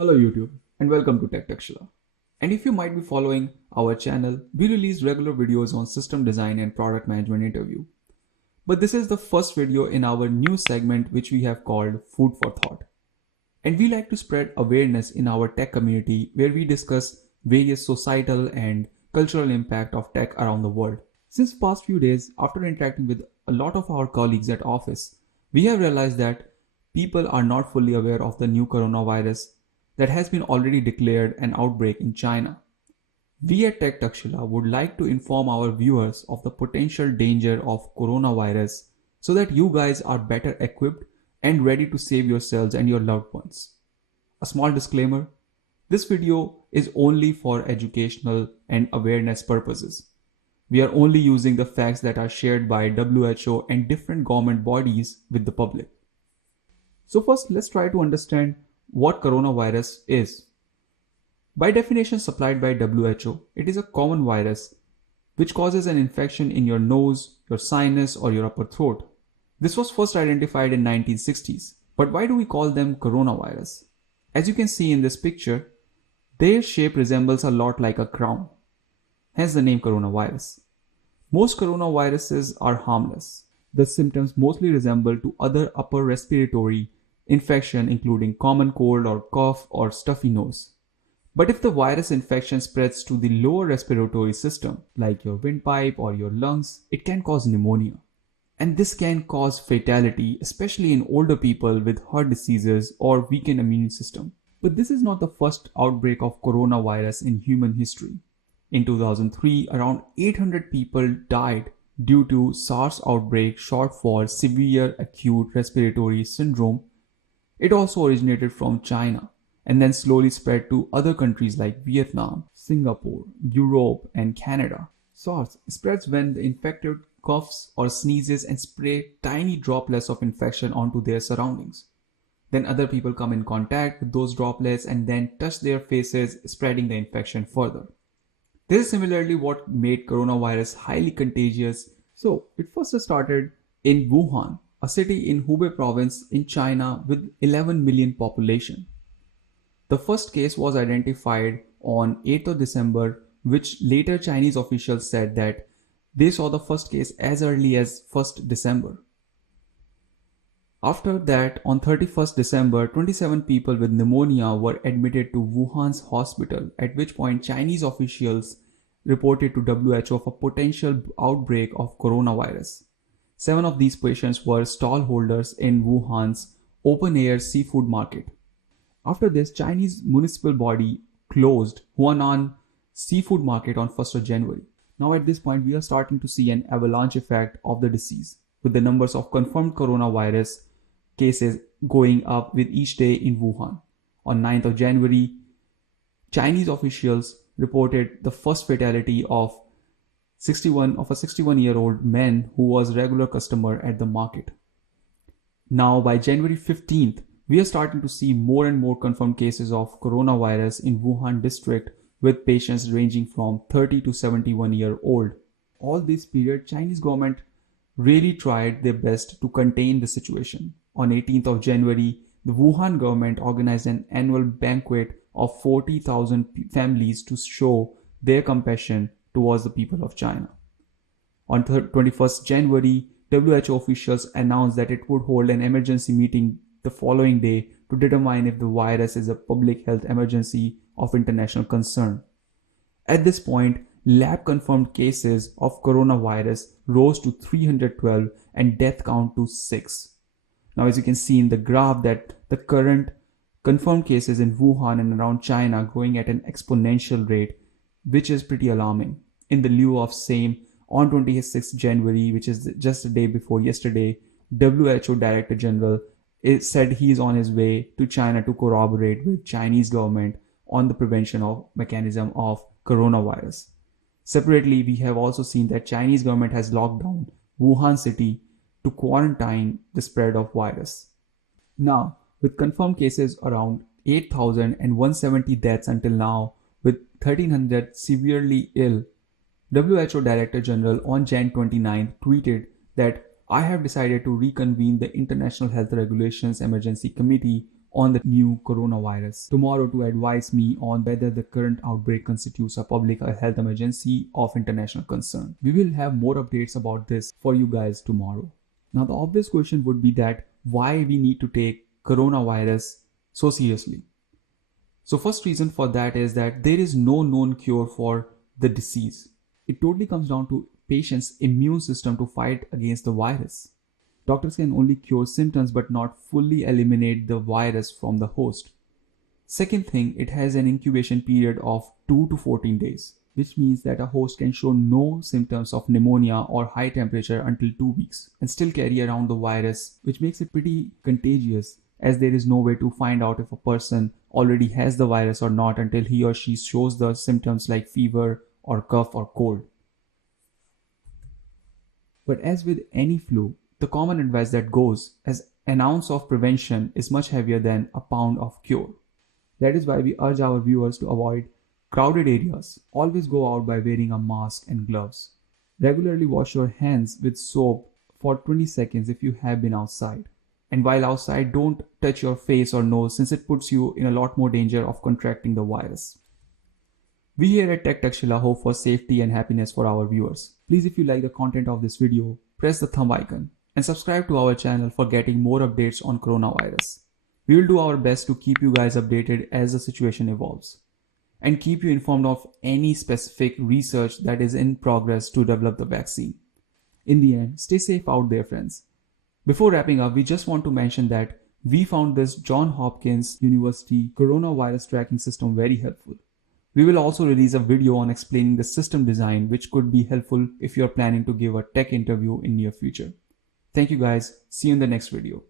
Hello YouTube and welcome to Tech Takshila. And if you might be following our channel, we release regular videos on system design and product management interview. But this is the first video in our new segment which we have called Food for Thought. And we like to spread awareness in our tech community where we discuss various societal and cultural impact of tech around the world. Since past few days, after interacting with a lot of our colleagues at office, we have realized that people are not fully aware of the new coronavirus that has been already declared an outbreak in China. We at Tech Takshila would like to inform our viewers of the potential danger of coronavirus so that you guys are better equipped and ready to save yourselves and your loved ones. A small disclaimer, this video is only for educational and awareness purposes. We are only using the facts that are shared by WHO and different government bodies with the public. So first, let's try to understand what coronavirus is. By definition supplied by WHO, it is a common virus which causes an infection in your nose, your sinus, or your upper throat. This was first identified in 1960s. But why do we call them coronavirus? As you can see in this picture, their shape resembles a lot like a crown. Hence the name coronavirus. Most coronaviruses are harmless. The symptoms mostly resemble to other upper respiratory infection including common cold or cough or stuffy nose. But if the virus infection spreads to the lower respiratory system like your windpipe or your lungs, it can cause pneumonia. And this can cause fatality, especially in older people with heart diseases or weakened immune system. But this is not the first outbreak of coronavirus in human history. In 2003, around 800 people died due to SARS outbreak, short for severe acute respiratory syndrome. It also originated from China and then slowly spread to other countries like Vietnam, Singapore, Europe, and Canada. SARS spreads when the infected coughs or sneezes and spray tiny droplets of infection onto their surroundings. Then other people come in contact with those droplets and then touch their faces, spreading the infection further. This is similarly what made coronavirus highly contagious. So it first started in Wuhan, a city in Hubei province in China with 11 million population. The first case was identified on 8th of December, which later Chinese officials said that they saw the first case as early as 1st December. After that, on 31st December, 27 people with pneumonia were admitted to Wuhan's hospital, at which point Chinese officials reported to WHO of a potential outbreak of coronavirus. 7 of these patients were stallholders in Wuhan's open-air seafood market. After this, Chinese municipal body closed Huanan seafood market on 1st of January. Now at this point, we are starting to see an avalanche effect of the disease, with the numbers of confirmed coronavirus cases going up with each day in Wuhan. On 9th of January, Chinese officials reported the first fatality of a 61-year-old man who was a regular customer at the market. Now by January 15th, we are starting to see more and more confirmed cases of coronavirus in Wuhan district with patients ranging from 30 to 71 years old. All this period, Chinese government really tried their best to contain the situation. On 18th of January, the Wuhan government organized an annual banquet of 40,000 families to show their compassion towards the people of China. On 21st January, WHO officials announced that it would hold an emergency meeting the following day to determine if the virus is a public health emergency of international concern. At this point, lab-confirmed cases of coronavirus rose to 312 and death count to 6. Now, as you can see in the graph that the current confirmed cases in Wuhan and around China growing at an exponential rate, which is pretty alarming. In the lieu of same, on 26th January, which is just a day before yesterday, WHO Director General said he is on his way to China to corroborate with Chinese government on the prevention of mechanism of coronavirus. Separately, we have also seen that Chinese government has locked down Wuhan city to quarantine the spread of virus. Now, with confirmed cases around 8,170 deaths until now, with 1,300 severely ill, WHO Director General on Jan 29 tweeted that I have decided to reconvene the International Health Regulations Emergency Committee on the new coronavirus tomorrow to advise me on whether the current outbreak constitutes a public health emergency of international concern. We will have more updates about this for you guys tomorrow. Now, the obvious question would be that why we need to take coronavirus so seriously. So first reason for that is that there is no known cure for the disease. It totally comes down to patient's immune system to fight against the virus. Doctors can only cure symptoms but not fully eliminate the virus from the host. Second thing, it has an incubation period of 2 to 14 days, which means that a host can show no symptoms of pneumonia or high temperature until 2 weeks and still carry around the virus, which makes it pretty contagious, as there is no way to find out if a person already has the virus or not until he or she shows the symptoms like fever or cough or cold. But as with any flu, the common advice that goes as an ounce of prevention is much heavier than a pound of cure. That is why we urge our viewers to avoid crowded areas. Always go out by wearing a mask and gloves. Regularly wash your hands with soap for 20 seconds if you have been outside. And while outside, don't touch your face or nose since it puts you in a lot more danger of contracting the virus. We here at Tech Takshila hope for safety and happiness for our viewers. Please, if you like the content of this video, press the thumb icon and subscribe to our channel for getting more updates on coronavirus. We will do our best to keep you guys updated as the situation evolves and keep you informed of any specific research that is in progress to develop the vaccine. In the end, stay safe out there, friends. Before wrapping up, we just want to mention that we found this Johns Hopkins University coronavirus tracking system very helpful. We will also release a video on explaining the system design, which could be helpful if you're planning to give a tech interview in near future. Thank you guys. See you in the next video.